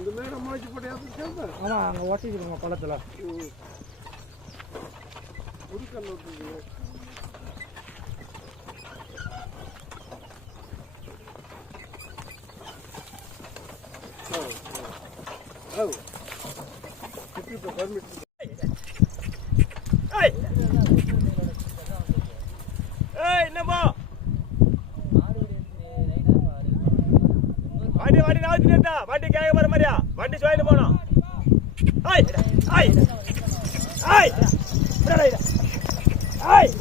இந்த மேல மாச்சி போட்டு சேர்ந்து ஆமா அங்க ஓட்டிக்கிறோம் பள்ளத்துல ஒரு கல் ஓட்டுது இப்போ பர்மிட் என்னப்பா வண்டி வண்டி நாத்திட்டா வண்டி கேட்க போற மாதிரியா வண்டி சுவாயிட்டு போனோம் ஐய் ஐய் ஐய் ஐய்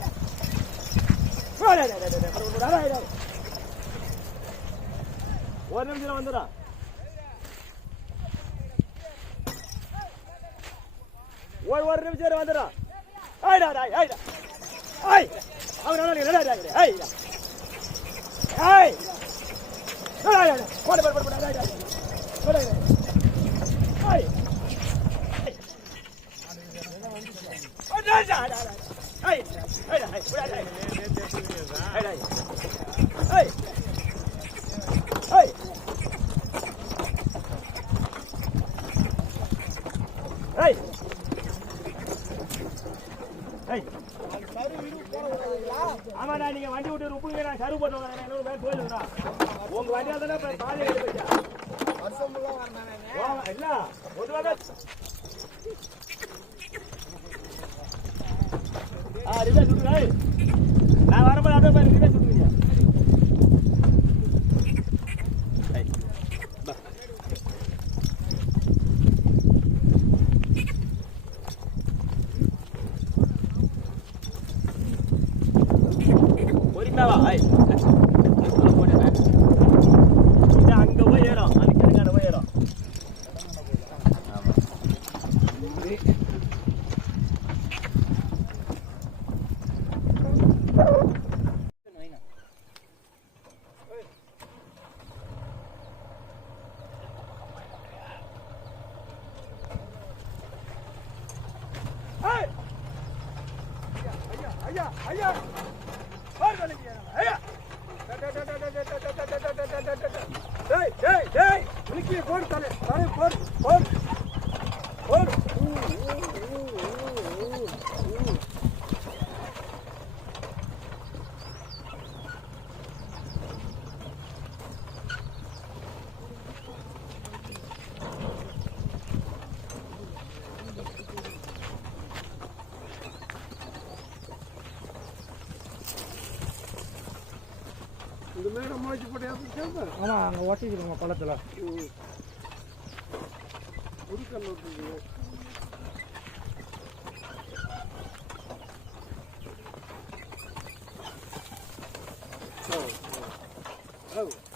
ஒரு நிமிஷம் வந்துடா ஒரு நிமிஷம் வந்துடா ஐடா ஐடா ஐய் அவன் ஐய் ஐய் போடு போடு போடு போடு ஐய் ஐய் ஆமாடா நீங்க வண்டி விட்டு உப்புங்க நான் சரு போட்டு இன்னொரு பேர் போயிடுறா உங்க வண்டியா தானே பாதி எடுத்து வருஷம் இல்ல பொதுவாக ரிவே சுட்டுங்க நான் வரும்போது அதே மாதிரி ரிவே சுட்டுங்க பொறிக்காவா இது அங்க போய் ஏறும் அது கிழங்கான போய் ஏறும் ஐயா ஐயா போடு தலை போடு போடு போடு இந்த மேல மாச்சி போட்டு சேர்ந்து ஆமா அங்க ஓட்டிக்கிறோம் பள்ளத்துல ஒரு கல் ஓட்டுது Oh.